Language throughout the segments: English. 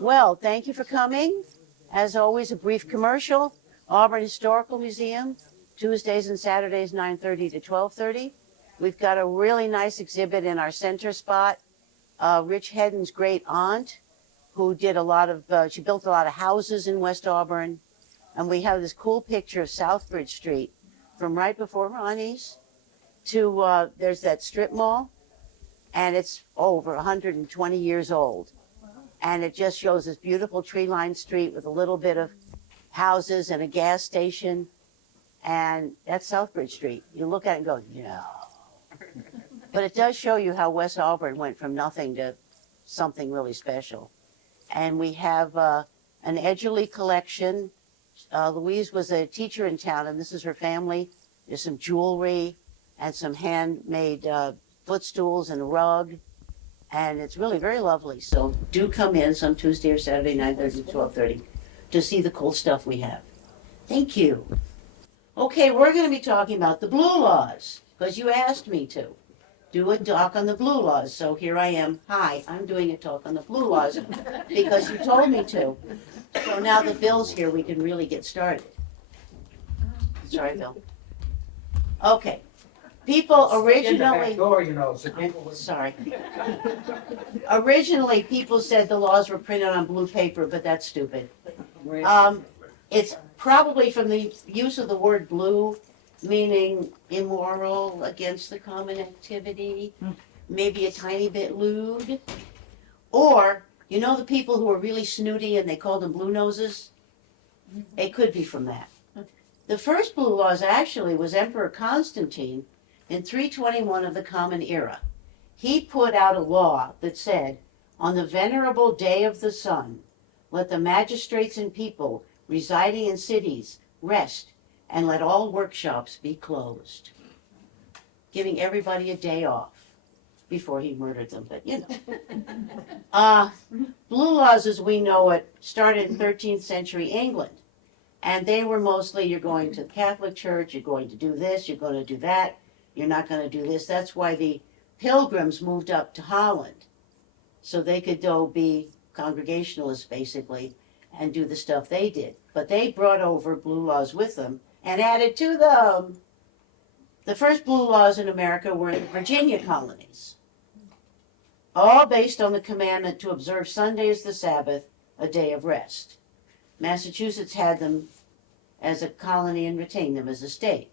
Well, thank you for coming. As always, a brief commercial. Auburn Historical Museum, Tuesdays and Saturdays, 9:30 to 12:30. We've got a really nice exhibit in our center spot. Rich Hedden's great aunt, who did a lot of, she built a lot of houses in West Auburn. And we have this cool picture of Southbridge Street from right before Ronnie's to, there's that strip mall, and it's over 120 years old. And it just shows this beautiful tree-lined street with a little bit of houses and a gas station. And that's Southbridge Street. You look at it and go, no. But it does show you how West Auburn went from nothing to something really special. And we have an Edgerly collection. Louise was a teacher in town, and this is her family. There's some jewelry and some handmade footstools and a rug. And it's really very lovely. So do come in some Tuesday or Saturday, 9:30 to 12:30, to see the cool stuff we have. Thank you. Okay, we're going to be talking about the blue laws, because you asked me to do a talk on the blue laws. So here I am. Hi, I'm doing a talk on the blue laws because you told me to. So now that Bill's here, we can really get started. Sorry, Bill. Okay. People originally, door, you know, so people would- sorry. Originally, people said the laws were printed on blue paper, but that's stupid. It's probably from the use of the word blue, meaning immoral, against the common activity, maybe a tiny bit lewd. Or, you know the people who are really snooty and they call them blue noses? It could be from that. The first blue laws actually was Emperor Constantine in 321 of the Common Era. He put out a law that said, on the venerable day of the sun, let the magistrates and people residing in cities rest, and let all workshops be closed. Giving everybody a day off before he murdered them, but you know. Blue laws as we know it started in 13th century England. And they were mostly, you're going to the Catholic Church, you're going to do this, you're going to do that, you're not going to do this. That's why the Pilgrims moved up to Holland, so they could go be Congregationalists basically and do the stuff they did. But they brought over blue laws with them and added to them. The first blue laws in America were in the Virginia colonies, all based on the commandment to observe Sunday as the Sabbath, a day of rest. Massachusetts had them as a colony and retained them as a state.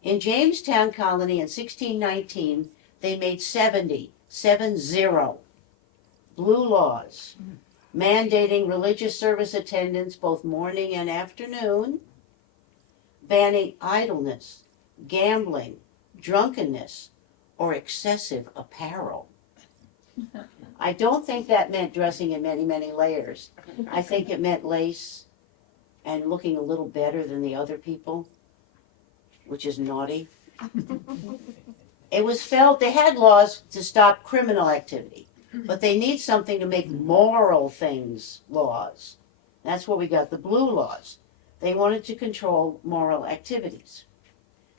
In Jamestown Colony in 1619, they made 70 blue laws, mandating religious service attendance both morning and afternoon, banning idleness, gambling, drunkenness, or excessive apparel. I don't think that meant dressing in many, many layers. I think it meant lace and looking a little better than the other people, which is naughty. It was felt they had laws to stop criminal activity, but they need something to make moral things laws. That's where we got the blue laws. They wanted to control moral activities.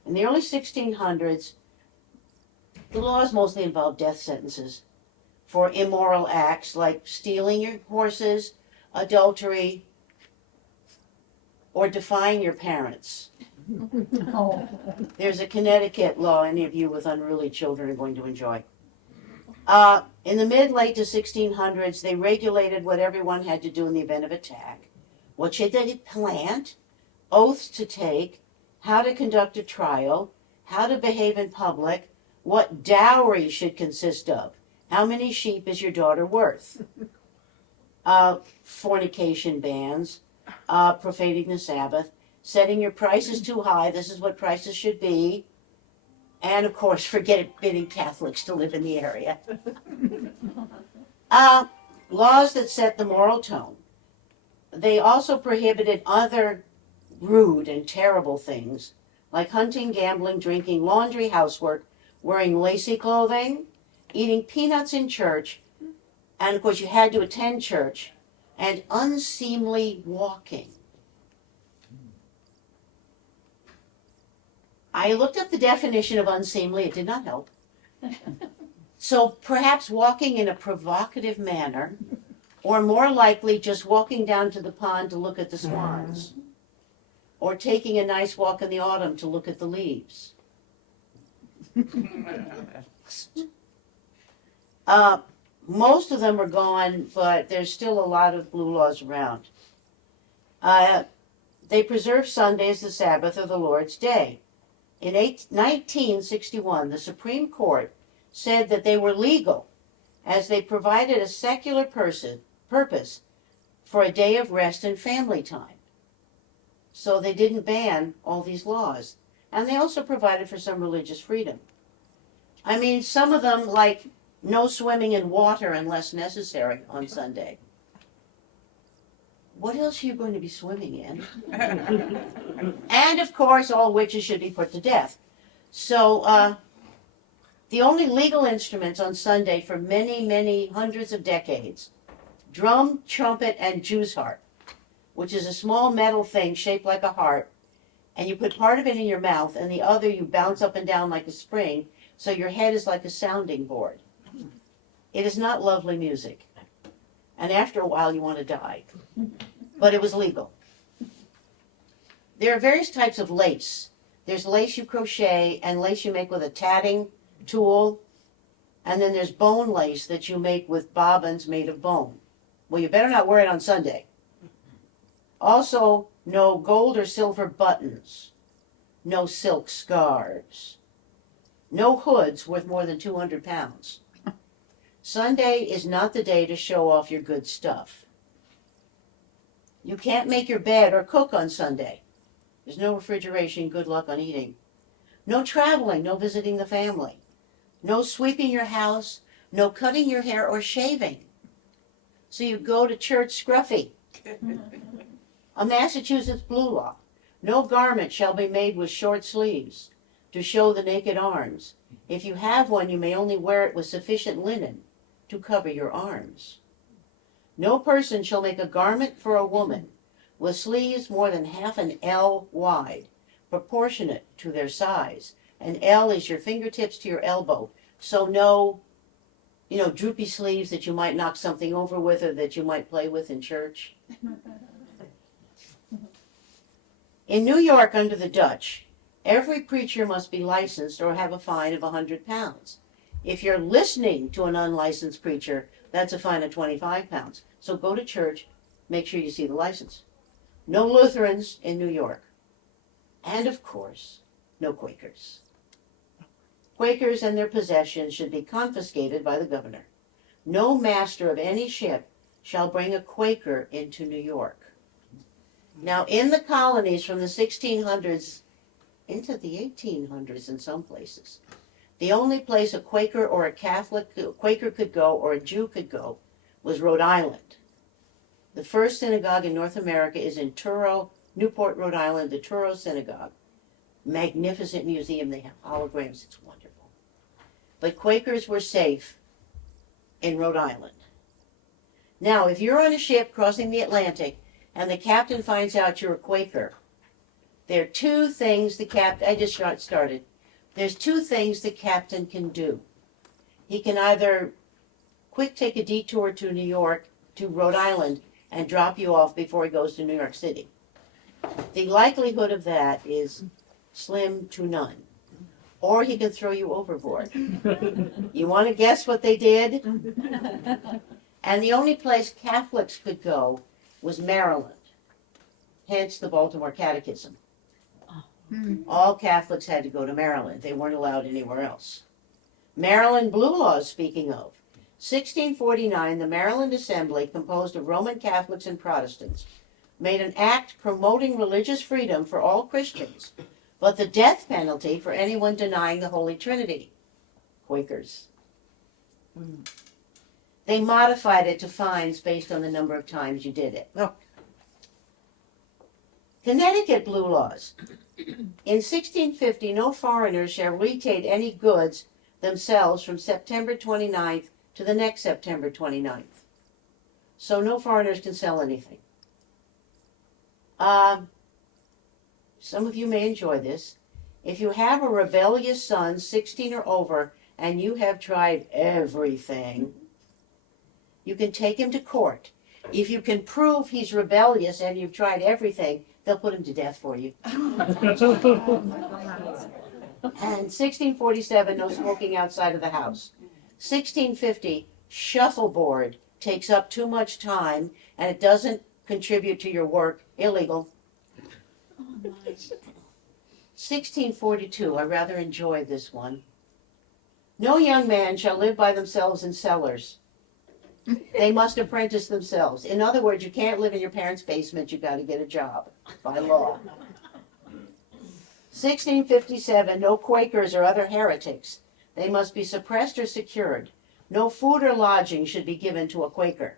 In the early 1600s, the laws mostly involved death sentences for immoral acts like stealing your horses, adultery, or defying your parents. There's a Connecticut law any of you with unruly children are going to enjoy. In the mid-late to 1600s, they regulated what everyone had to do in the event of attack, what should they plant, oaths to take, how to conduct a trial, how to behave in public, what dowry should consist of, how many sheep is your daughter worth, fornication bans, profaning the Sabbath, setting your prices too high, this is what prices should be, and of course forbidding Catholics to live in the area. Laws that set the moral tone. They also prohibited other rude and terrible things like hunting, gambling, drinking, laundry, housework, wearing lacy clothing, eating peanuts in church, and of course you had to attend church, and unseemly walking. I looked up the definition of unseemly, it did not help. So perhaps walking in a provocative manner or more likely just walking down to the pond to look at the swans, or taking a nice walk in the autumn to look at the leaves. Most of them are gone, but there's still a lot of blue laws around. They preserve Sunday as the Sabbath or the Lord's Day. In 1961, the Supreme Court said that they were legal as they provided a secular purpose for a day of rest and family time. So they didn't ban all these laws. And they also provided for some religious freedom. I mean, some of them, like no swimming in water unless necessary on Sunday. What else are you going to be swimming in? And of course, all witches should be put to death. So the only legal instruments on Sunday for many, many hundreds of decades, drum, trumpet, and Jew's harp, which is a small metal thing shaped like a harp, and you put part of it in your mouth and the other you bounce up and down like a spring, so your head is like a sounding board. It is not lovely music. And after a while you want to die. But it was legal. There are various types of lace. There's lace you crochet and lace you make with a tatting tool. And then there's bone lace that you make with bobbins made of bone. Well, you better not wear it on Sunday. Also, no gold or silver buttons. No silk scarves. No hoods worth more than 200 pounds. Sunday is not the day to show off your good stuff. You can't make your bed or cook on Sunday. There's no refrigeration, good luck on eating. No traveling, no visiting the family. No sweeping your house, no cutting your hair or shaving. So you go to church scruffy. A Massachusetts blue law. No garment shall be made with short sleeves to show the naked arms. If you have one, you may only wear it with sufficient linen to cover your arms. No person shall make a garment for a woman with sleeves more than half an L wide, proportionate to their size. An L is your fingertips to your elbow. So no, droopy sleeves that you might knock something over with or that you might play with in church. In New York, under the Dutch, every preacher must be licensed or have a fine of 100 pounds. If you're listening to an unlicensed preacher, that's a fine of 25 pounds. So go to church, make sure you see the license. No Lutherans in New York. And of course, no Quakers. Quakers and their possessions should be confiscated by the governor. No master of any ship shall bring a Quaker into New York. Now, in the colonies from the 1600s into the 1800s in some places, the only place a Quaker or a Quaker could go or a Jew could go was Rhode Island. The first synagogue in North America is in Truro, Newport, Rhode Island, the Truro Synagogue. Magnificent museum, they have holograms, it's wonderful. But Quakers were safe in Rhode Island. Now, if you're on a ship crossing the Atlantic and the captain finds out you're a Quaker, there are two things the captain, I just started. There's two things the captain can do. He can either take a detour to New York, to Rhode Island, and drop you off before he goes to New York City. The likelihood of that is slim to none. Or he can throw you overboard. You want to guess what they did? And the only place Catholics could go was Maryland. Hence the Baltimore Catechism. All Catholics had to go to Maryland. They weren't allowed anywhere else. Maryland blue laws, speaking of. 1649, the Maryland Assembly, composed of Roman Catholics and Protestants, made an act promoting religious freedom for all Christians, but the death penalty for anyone denying the Holy Trinity. Quakers. They modified it to fines based on the number of times you did it. Oh. Connecticut blue laws. In 1650, no foreigners shall retain any goods themselves from September 29th to the next September 29th. So no foreigners can sell anything. Some of you may enjoy this. If you have a rebellious son, 16 or over, and you have tried everything, You can take him to court. If you can prove he's rebellious and you've tried everything, they'll put him to death for you. And 1647, no smoking outside of the house. 1650, shuffleboard takes up too much time and it doesn't contribute to your work, illegal. 1642, I rather enjoyed this one. No young man shall live by themselves in cellars. They must apprentice themselves. In other words, you can't live in your parents' basement, you've got to get a job by law. 1657, no Quakers or other heretics. They must be suppressed or secured. No food or lodging should be given to a Quaker.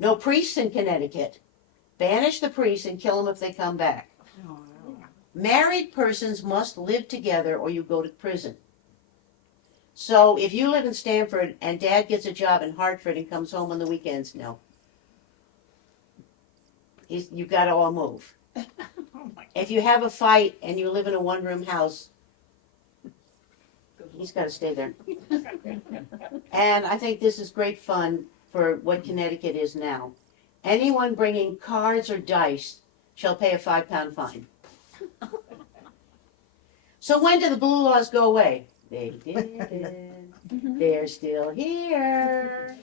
No priests in Connecticut. Banish the priests and kill them if they come back. Married persons must live together or you go to prison. So if you live in Stamford and Dad gets a job in Hartford and comes home on the weekends, no. You've got to all move. If you have a fight and you live in a one-room house, he's got to stay there. And I think this is great fun for what Connecticut is now. Anyone bringing cards or dice shall pay a £5 fine. So when do the blue laws go away? They did. They're still here.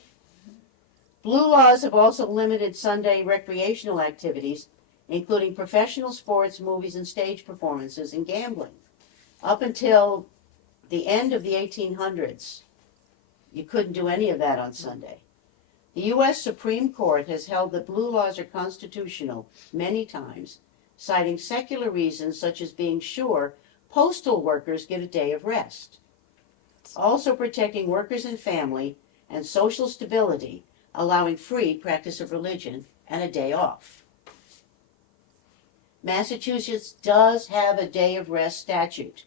Blue laws have also limited Sunday recreational activities, including professional sports, movies, and stage performances, and gambling. Up until the end of the 1800s, you couldn't do any of that on Sunday. The U.S. Supreme Court has held that blue laws are constitutional many times, citing secular reasons such as being sure postal workers get a day of rest. Also protecting workers and family and social stability, allowing free practice of religion and a day off. Massachusetts does have a day of rest statute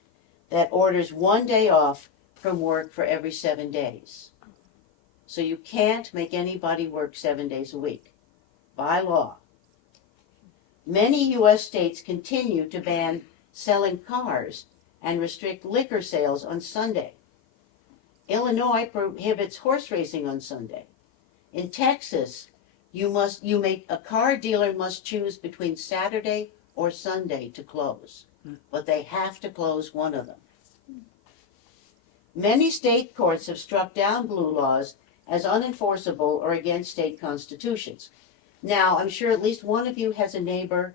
that orders 1 day off from work for every 7 days. So you can't make anybody work 7 days a week, by law. Many U.S. states continue to ban selling cars and restrict liquor sales on Sunday. Illinois prohibits horse racing on Sunday. In Texas, a car dealer must choose between Saturday or Sunday to close, but they have to close one of them. Many state courts have struck down blue laws as unenforceable or against state constitutions. Now, I'm sure at least one of you has a neighbor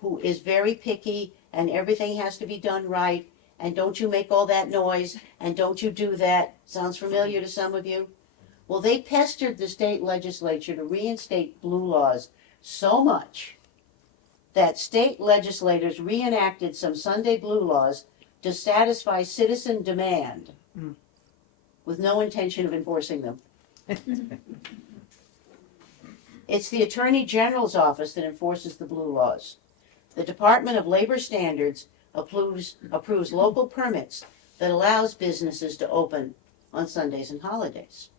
who is very picky and everything has to be done right, and don't you make all that noise, and don't you do that. Sounds familiar to some of you? Well, they pestered the state legislature to reinstate blue laws so much that state legislators reenacted some Sunday blue laws to satisfy citizen demand with no intention of enforcing them. It's the Attorney General's office that enforces the blue laws. The Department of Labor Standards approves local permits that allows businesses to open on Sundays and holidays.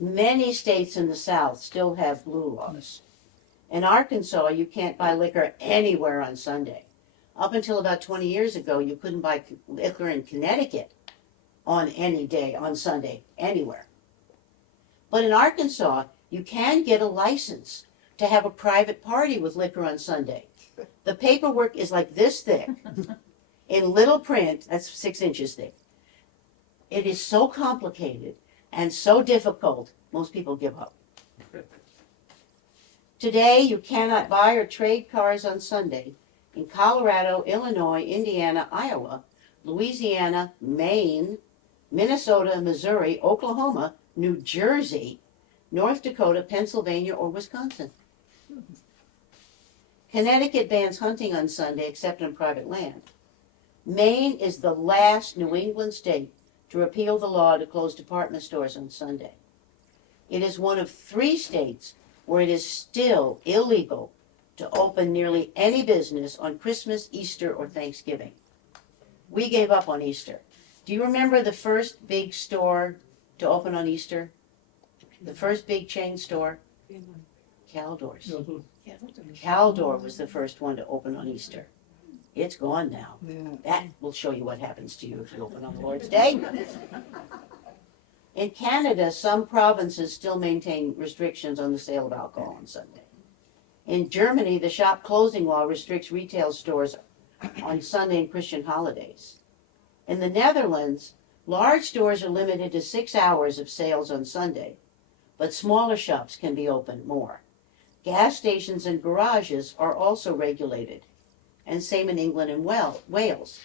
Many states in the South still have blue laws. In Arkansas, you can't buy liquor anywhere on Sunday. Up until about 20 years ago, you couldn't buy liquor in Connecticut on any day, on Sunday, anywhere. But in Arkansas, you can get a license to have a private party with liquor on Sunday. The paperwork is like this thick, in little print, that's 6 inches thick. It is so complicated and so difficult, most people give up. Today, you cannot buy or trade cars on Sunday in Colorado, Illinois, Indiana, Iowa, Louisiana, Maine, Minnesota, Missouri, Oklahoma, New Jersey, North Dakota, Pennsylvania, or Wisconsin. Connecticut bans hunting on Sunday except on private land. Maine is the last New England state to repeal the law to close department stores on Sunday. It is one of 3 states where it is still illegal to open nearly any business on Christmas, Easter, or Thanksgiving. We gave up on Easter. Do you remember the first big store to open on Easter? The first big chain store? Caldor's. Caldor was the first one to open on Easter. It's gone now. That will show you what happens to you if you open on the Lord's Day. In Canada, some provinces still maintain restrictions on the sale of alcohol on Sunday. In Germany, the shop closing law restricts retail stores on Sunday and Christian holidays. In the Netherlands, large stores are limited to 6 hours of sales on Sunday, but smaller shops can be open more. Gas stations and garages are also regulated, and same in England and Wales.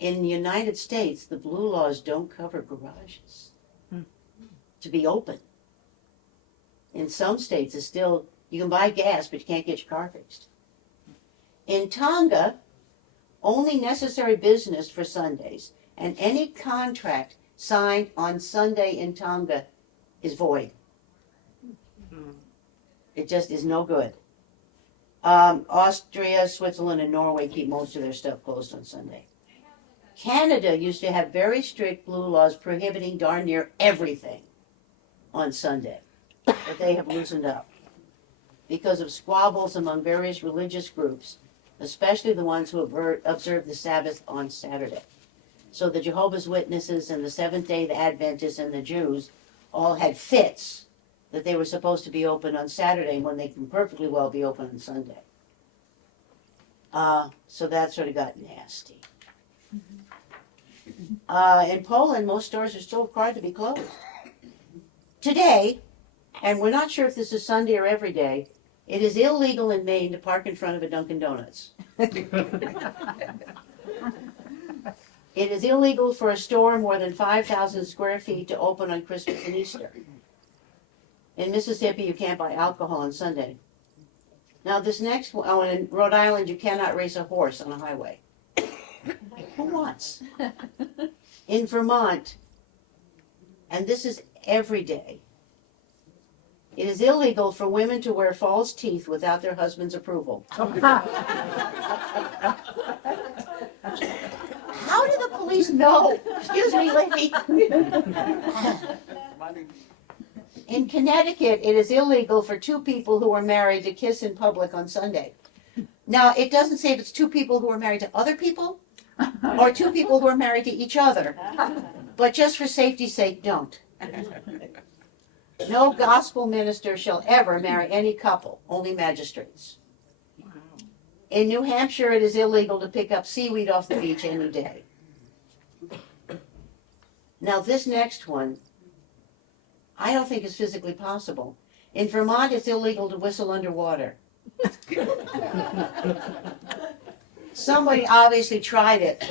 In the United States, the blue laws don't cover garages to be open. In some states, it's still, you can buy gas, but you can't get your car fixed. In Tonga, only necessary business for Sundays, and any contract signed on Sunday in Tonga is void. It just is no good. Austria, Switzerland, and Norway keep most of their stuff closed on Sunday. Canada used to have very strict blue laws prohibiting darn near everything on Sunday, but they have loosened up because of squabbles among various religious groups, especially the ones who observe the Sabbath on Saturday. So the Jehovah's Witnesses and the Seventh-day Adventists and the Jews all had fits that they were supposed to be open on Saturday when they can perfectly well be open on Sunday. So that sort of got nasty. In Poland, most stores are still required to be closed. Today, and we're not sure if this is Sunday or every day, it is illegal in Maine to park in front of a Dunkin' Donuts. It is illegal for a store more than 5,000 square feet to open on Christmas and Easter. In Mississippi, you can't buy alcohol on Sunday. Now this next one, oh, and in Rhode Island, you cannot race a horse on a highway. Who wants? In Vermont, and this is every day, it is illegal for women to wear false teeth without their husband's approval. How do the police know? Excuse me, lady. In Connecticut, it is illegal for two people who are married to kiss in public on Sunday. Now, it doesn't say if it's two people who are married to other people or two people who are married to each other. But just for safety's sake, don't. No gospel minister shall ever marry any couple, only magistrates. In New Hampshire, it is illegal to pick up seaweed off the beach any day. Now, this next one, I don't think is physically possible. In Vermont, it's illegal to whistle underwater. Somebody obviously tried it.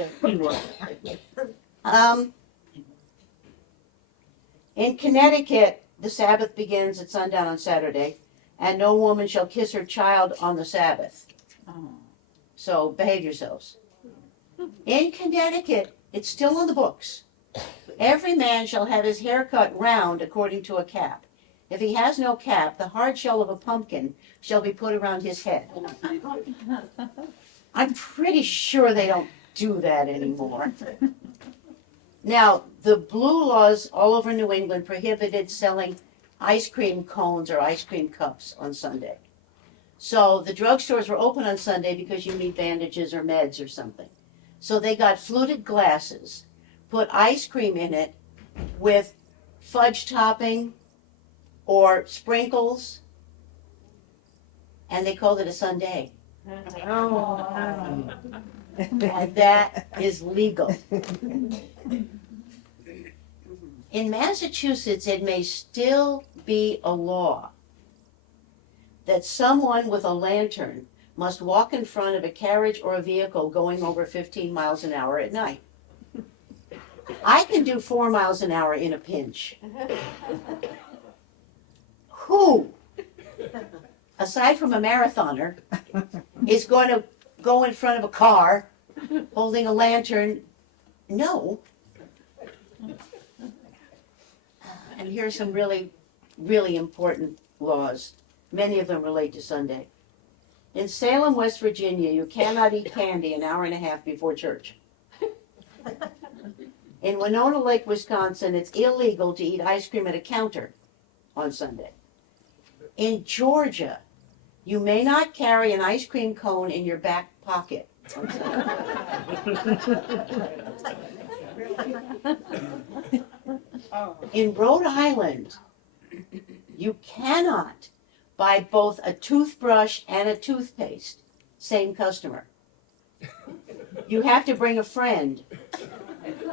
In Connecticut, the Sabbath begins at sundown on Saturday, and no woman shall kiss her child on the Sabbath. So behave yourselves. In Connecticut, it's still on the books. Every man shall have his hair cut round according to a cap. If he has no cap, the hard shell of a pumpkin shall be put around his head. I'm pretty sure they don't do that anymore. Now, the blue laws all over New England prohibited selling ice cream cones or ice cream cups on Sunday. So the drugstores were open on Sunday because you need bandages or meds or something. So they got fluted glasses, put ice cream in it with fudge topping or sprinkles, and they called it a sundae. And that is legal. In Massachusetts, it may still be a law that someone with a lantern must walk in front of a carriage or a vehicle going over 15 miles an hour at night. I can do 4 miles an hour in a pinch. Who, aside from a marathoner, is going to go in front of a car holding a lantern? No. And here are some really, really important laws. Many of them relate to Sunday. In Salem, West Virginia, you cannot eat candy an hour and a half before church. In Winona Lake, Wisconsin, it's illegal to eat ice cream at a counter on Sunday. In Georgia, you may not carry an ice cream cone in your back pocket on Sunday. In Rhode Island, you cannot buy both a toothbrush and a toothpaste, same customer. You have to bring a friend,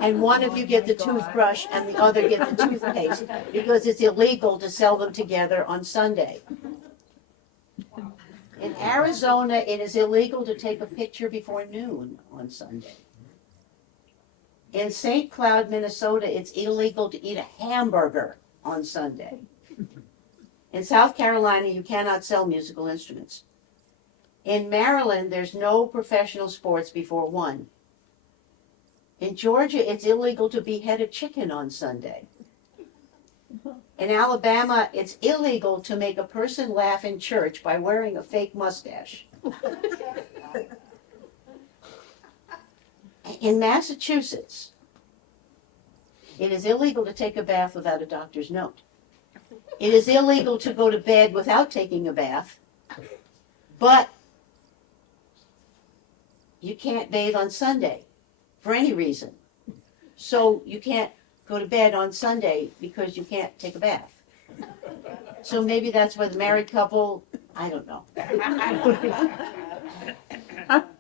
and one of you get the toothbrush and the other get the toothpaste, because it's illegal to sell them together on Sunday. In Arizona, it is illegal to take a picture before noon on Sunday. In St. Cloud, Minnesota, it's illegal to eat a hamburger on Sunday. In South Carolina, you cannot sell musical instruments. In Maryland, there's no professional sports before 1. In Georgia, it's illegal to behead a chicken on Sunday. In Alabama, it's illegal to make a person laugh in church by wearing a fake mustache. In Massachusetts, it is illegal to take a bath without a doctor's note. It is illegal to go to bed without taking a bath, but you can't bathe on Sunday for any reason. So you can't go to bed on Sunday because you can't take a bath. So maybe that's why the married couple, I don't know.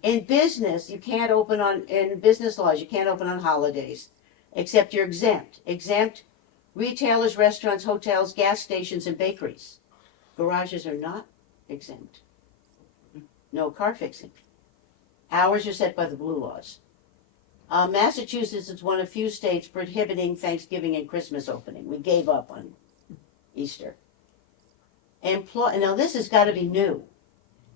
In business, in business laws, you can't open on holidays, except you're exempt. Exempt retailers, restaurants, hotels, gas stations, and bakeries. Garages are not exempt. No car fixing. Hours are set by the blue laws. Massachusetts is one of few states prohibiting Thanksgiving and Christmas opening. We gave up on Easter. Now this has got to be new.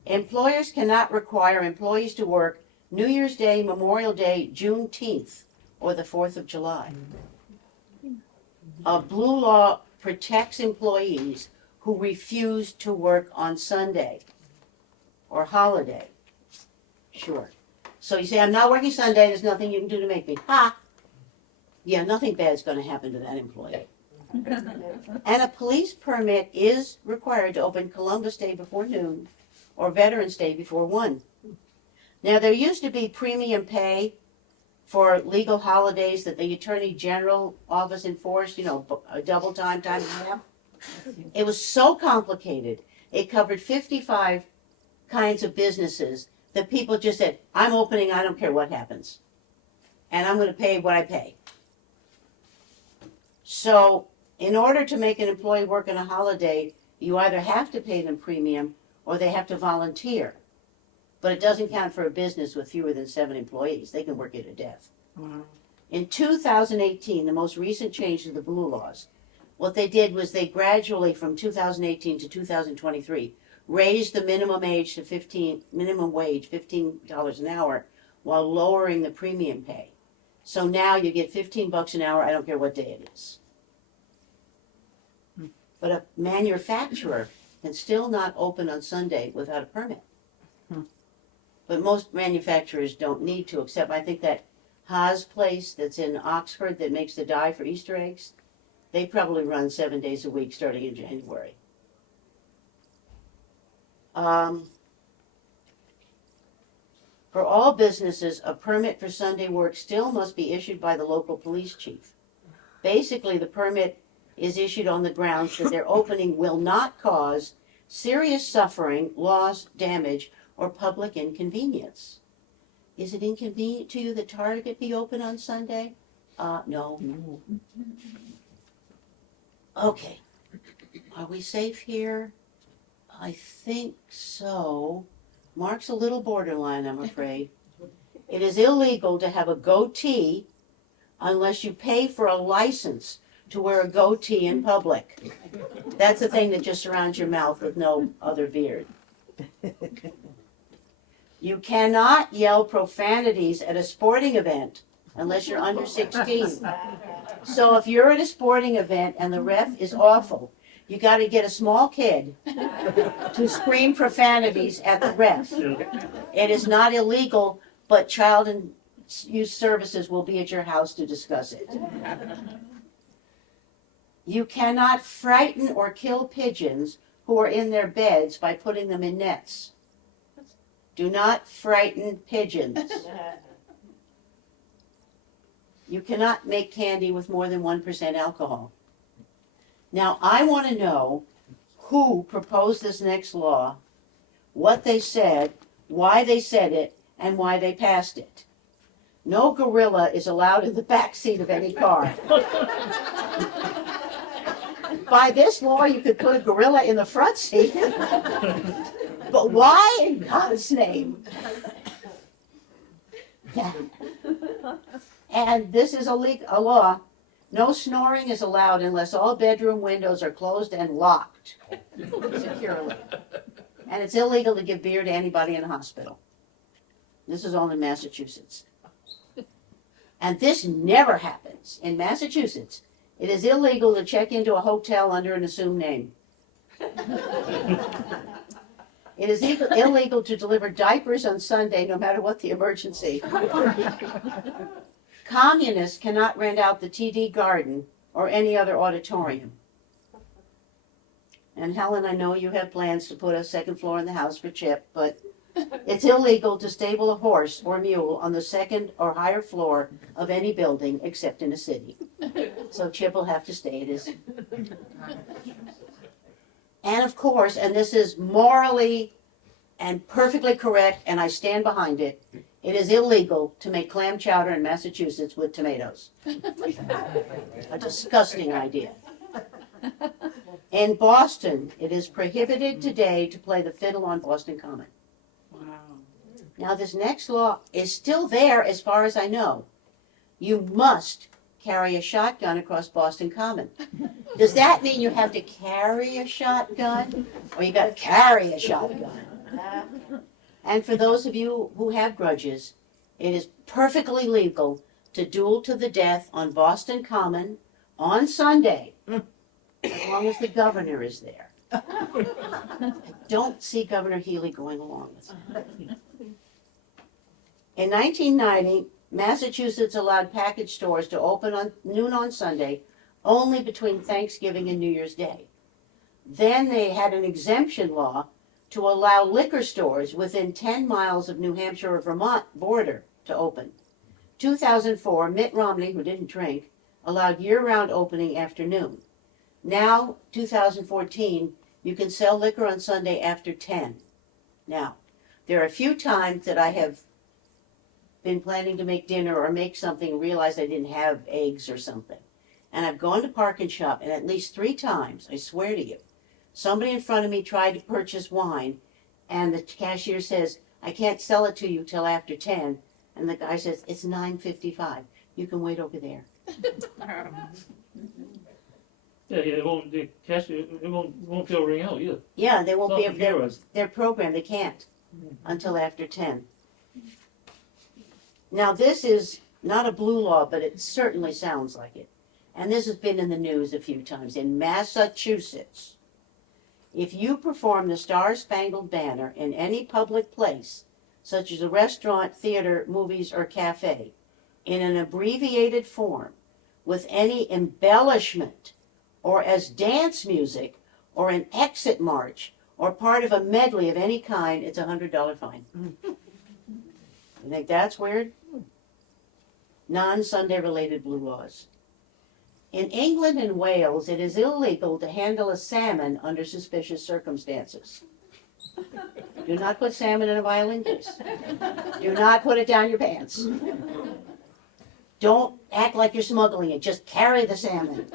Employers cannot require employees to work New Year's Day, Memorial Day, Juneteenth, or the 4th of July. A blue law protects employees who refuse to work on Sunday or holiday. Sure. So you say, I'm not working Sunday, there's nothing you can do to make me. Ha! Yeah, nothing bad's going to happen to that employee. And a police permit is required to open Columbus Day before noon or Veterans Day before 1. Now, there used to be premium pay for legal holidays that the Attorney General office enforced, a double time and a half. It was so complicated. It covered 55 kinds of businesses that people just said, I'm opening, I don't care what happens. And I'm going to pay what I pay. So in order to make an employee work on a holiday, you either have to pay them premium or they have to volunteer. But it doesn't count for a business with fewer than 7 employees. They can work you to death. Wow. In 2018, the most recent change to the blue laws, what they did was they gradually, from 2018 to 2023, raised the minimum wage, $15 an hour, while lowering the premium pay. So now you get $15 an hour, I don't care what day it is. But a manufacturer can still not open on Sunday without a permit. But most manufacturers don't need to, except I think that Haas place that's in Oxford that makes the dye for Easter eggs, they probably run 7 days a week starting in January. For all businesses, a permit for Sunday work still must be issued by the local police chief. Basically, the permit is issued on the grounds that their opening will not cause serious suffering, loss, damage, or public inconvenience. Is it inconvenient to you that Target be open on Sunday? No. Okay. Are we safe here? I think so. Mark's a little borderline, I'm afraid. It is illegal to have a goatee unless you pay for a license to wear a goatee in public. That's the thing that just surrounds your mouth with no other beard. You cannot yell profanities at a sporting event unless you're under 16. So if you're at a sporting event and the ref is awful, you got to get a small kid to scream profanities at the ref. It is not illegal, but Child and Youth Services will be at your house to discuss it. You cannot frighten or kill pigeons who are in their beds by putting them in nets. Do not frighten pigeons. You cannot make candy with more than 1% alcohol. Now, I want to know who proposed this next law, what they said, why they said it, and why they passed it. No gorilla is allowed in the back seat of any car. By this law, you could put a gorilla in the front seat. But why in God's name? Yeah. And this is a law. No snoring is allowed unless all bedroom windows are closed and locked securely. And it's illegal to give beer to anybody in a hospital. This is all in Massachusetts. And this never happens. In Massachusetts, it is illegal to check into a hotel under an assumed name. It is illegal to deliver diapers on Sunday, no matter what the emergency. Communists cannot rent out the TD Garden or any other auditorium. And Helen, I know you have plans to put a second floor in the house for Chip, but it's illegal to stable a horse or mule on the second or higher floor of any building except in a city. So Chip will have to stay at his. And of course, and this is morally and perfectly correct, and I stand behind it, it is illegal to make clam chowder in Massachusetts with tomatoes. A disgusting idea. In Boston, it is prohibited today to play the fiddle on Boston Common. Wow. Now, this next law is still there as far as I know. You must carry a shotgun across Boston Common. Does that mean you have to carry a shotgun? Or you got to carry a shotgun? And for those of you who have grudges, it is perfectly legal to duel to the death on Boston Common on Sunday, as long as the governor is there. I don't see Governor Healy going along with it. In 1990, Massachusetts allowed package stores to open on noon on Sunday only between Thanksgiving and New Year's Day. Then they had an exemption law to allow liquor stores within 10 miles of New Hampshire or Vermont border to open. 2004, Mitt Romney, who didn't drink, allowed year-round opening after noon. Now, 2014, you can sell liquor on Sunday after 10. Now, there are a few times that I have been planning to make dinner or make something and realized I didn't have eggs or something. And I've gone to Park and Shop, and at least 3 times, I swear to you, somebody in front of me tried to purchase wine, and the cashier says, I can't sell it to you till after 10. And the guy says, it's 9:55. You can wait over there. Yeah, the cashier, it won't feel ring out either. Yeah, they won't be It's able, not computerized. they're programmed, they can't until after 10. Now, this is not a blue law, but it certainly sounds like it. And this has been in the news a few times. In Massachusetts, if you perform the Star-Spangled Banner in any public place, such as a restaurant, theater, movies, or cafe, in an abbreviated form, with any embellishment, or as dance music, or an exit march, or part of a medley of any kind, it's a $100 fine. You think that's weird? Non-Sunday related blue laws. In England and Wales, it is illegal to handle a salmon under suspicious circumstances. Do not put salmon in a violin case. Do not put it down your pants. Don't act like you're smuggling it. Just carry the salmon.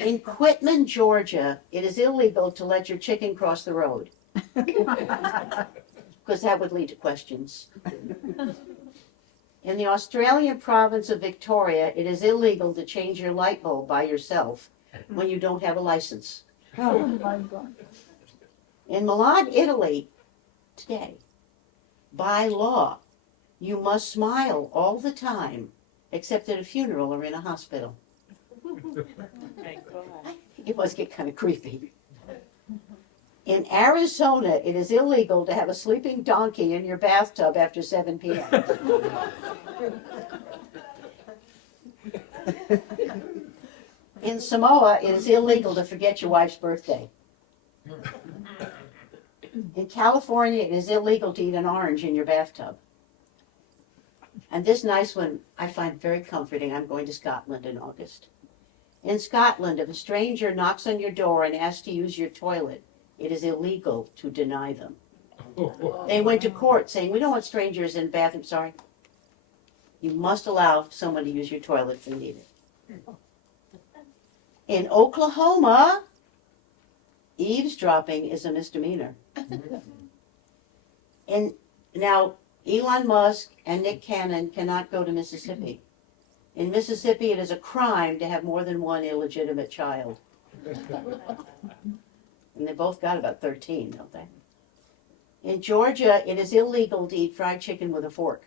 In Quitman, Georgia, it is illegal to let your chicken cross the road, because that would lead to questions. In the Australian province of Victoria, it is illegal to change your light bulb by yourself when you don't have a license. Oh my God. In Milan, Italy, today, by law, you must smile all the time, except at a funeral or in a hospital. It must get kind of creepy. In Arizona, it is illegal to have a sleeping donkey in your bathtub after 7 p.m. In Samoa, it is illegal to forget your wife's birthday. In California, it is illegal to eat an orange in your bathtub. And this nice one I find very comforting. I'm going to Scotland in August. In Scotland, if a stranger knocks on your door and asks to use your toilet, it is illegal to deny them. They went to court saying, we don't want strangers in the bathroom. Sorry. You must allow someone to use your toilet if they need it. In Oklahoma, eavesdropping is a misdemeanor. And now, Elon Musk and Nick Cannon cannot go to Mississippi. In Mississippi, it is a crime to have more than one illegitimate child. And they both got about 13, don't they? In Georgia, it is illegal to eat fried chicken with a fork.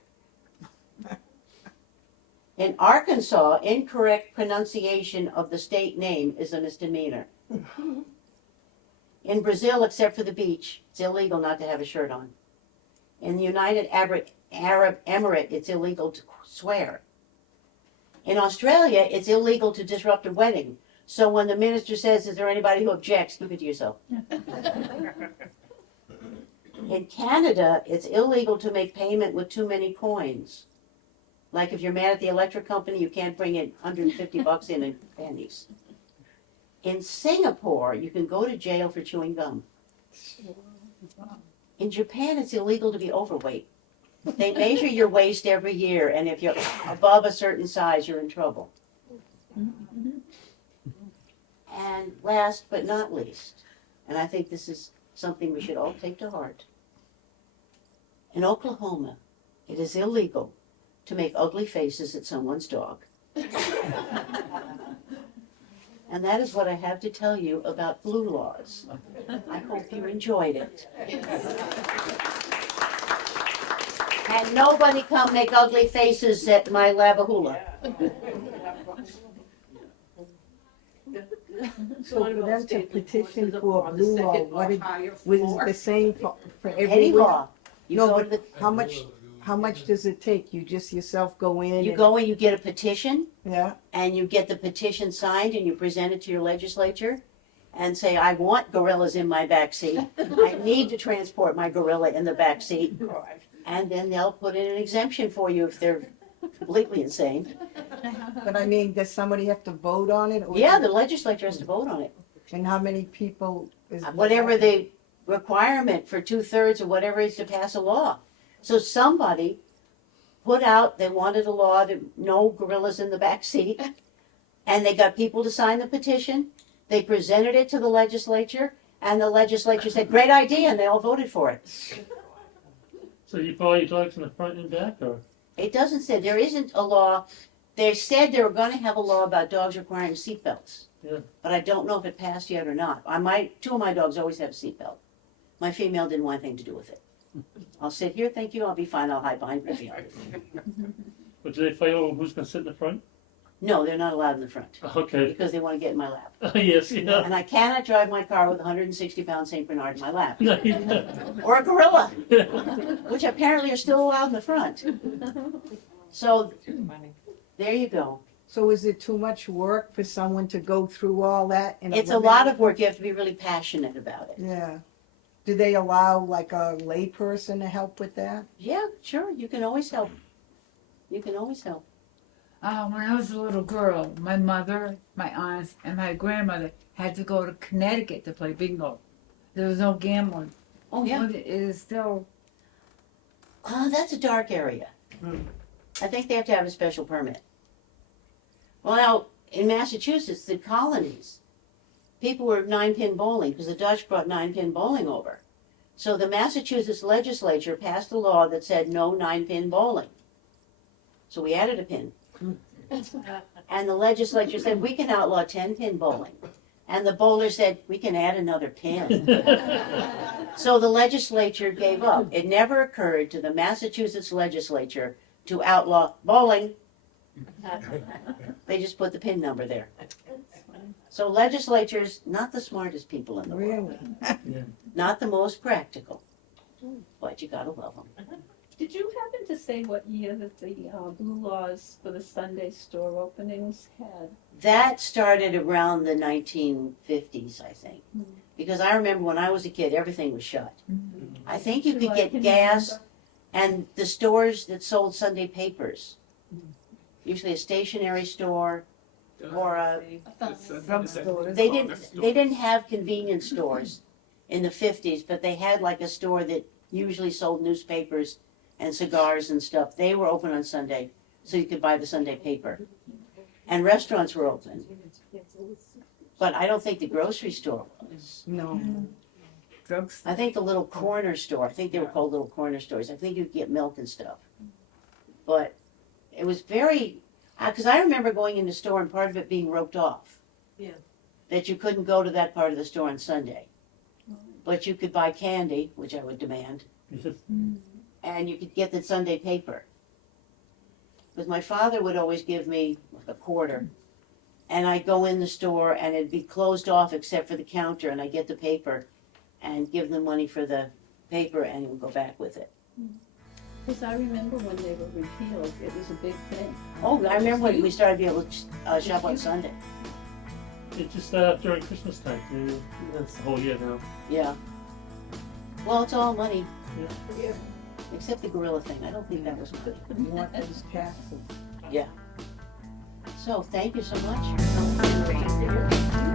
In Arkansas, incorrect pronunciation of the state name is a misdemeanor. In Brazil, except for the beach, it's illegal not to have a shirt on. In the United Arab Emirate, it's illegal to swear. In Australia, it's illegal to disrupt a wedding. So when the minister says, is there anybody who objects, keep it to yourself. In Canada, it's illegal to make payment with too many coins. Like if you're mad at the electric company, you can't bring in $150 in pennies. In Singapore, you can go to jail for chewing gum. In Japan, it's illegal to be overweight. They measure your waist every year, and if you're above a certain size, you're in trouble. And last but not least, and I think this is something we should all take to heart, in Oklahoma, it is illegal to make ugly faces at someone's dog. And that is what I have to tell you about blue laws. I hope you enjoyed it. And nobody come make ugly faces at my labahula. So for them to petition for a blue law, was it the same for Any everywhere? law. You No, go to but the, how much does it take? You just yourself go in? you and- go and you get a petition, Yeah, and you get the petition signed, and you present it to your legislature, and say, I want gorillas in my back seat. I need to transport my gorilla in the back seat. And then they'll put in an exemption for you if they're completely insane. but I mean, does somebody have to vote on it? Or- Yeah, the legislature has to vote on it. And how many people is? Whatever the requirement for 2/3 or whatever is to pass a law. So somebody put out, they wanted a law to no gorillas in the back seat, and they got people to sign the petition. They presented it to the legislature, and the legislature said, great idea, and they all voted for it. So you put all your dogs in the front and back, or? It doesn't say, there isn't a law. They said they were gonna have a law about dogs requiring seatbelts. Yeah. But I don't know if it passed yet or not. Two of my dogs always have a seatbelt. My female didn't want anything to do with it. I'll sit here, thank you, I'll be fine, I'll hide behind Rivian. But do they fight over who's gonna sit in the front? No, they're not allowed in the front, Okay. because they wanna get in my lap. Yes, yeah. And I cannot drive my car with a 160-pound St. Bernard in my lap. No, yeah. Or a gorilla, which apparently are still allowed in the front. So, there you go. So is it too much work for someone to go through all that? and It's a eliminate lot of it? work, you have to be really passionate about it. Yeah. Do they allow like a lay person to help with that? Yeah, sure, you can always help. You can always help. When I was a little girl, my mother, my aunts, and my grandmother had to go to Connecticut to play bingo. There was no gambling. Oh, yeah. But it is still. That's a dark area. I think they have to have a special permit. Well, now, in Massachusetts, the colonies, people were 9-pin bowling because the Dutch brought 9-pin bowling over. So the Massachusetts legislature passed a law that said no 9-pin bowling. So we added a pin. And the legislature said, we can outlaw 10-pin bowling. And the bowler said, we can add another pin. So the legislature gave up. It never occurred to the Massachusetts legislature to outlaw bowling. They just put the pin number there. So legislatures, not the smartest people in the world, Really? not the most practical, but you gotta love them. Did you happen to say what year that the blue laws for the Sunday store openings had? That started around the 1950s, I think. Because I remember when I was a kid, everything was shut. I think you could I get can gas, remember. And the stores that sold Sunday papers, usually a stationery store or a, Drugstores. they didn't have convenience stores in the 50s, but they had like a store that usually sold newspapers and cigars and stuff. They were open on Sunday, so you could buy the Sunday paper. And restaurants were open. But I don't think the grocery store was. No. Drugstore. I think the little corner store, I think they were called little corner stores. I think you could get milk and stuff. But it was very, because I remember going in the store and part of it being roped off. Yeah. That you couldn't go to that part of the store on Sunday. But you could buy candy, which I would demand, and you could get the Sunday paper. Because my father would always give me like a quarter, and I'd go in the store and it'd be closed off except for the counter, and I'd get the paper and give them money for the paper, and he would go back with it. Because I remember when they were repealed, it was a big thing. Oh, I remember when we started being able to shop on Sunday. It just during Christmas time. That's the whole year now. Yeah. Well, it's all money. Yeah. Except the gorilla thing. I don't think that was good. You want those taxes. So thank you so much.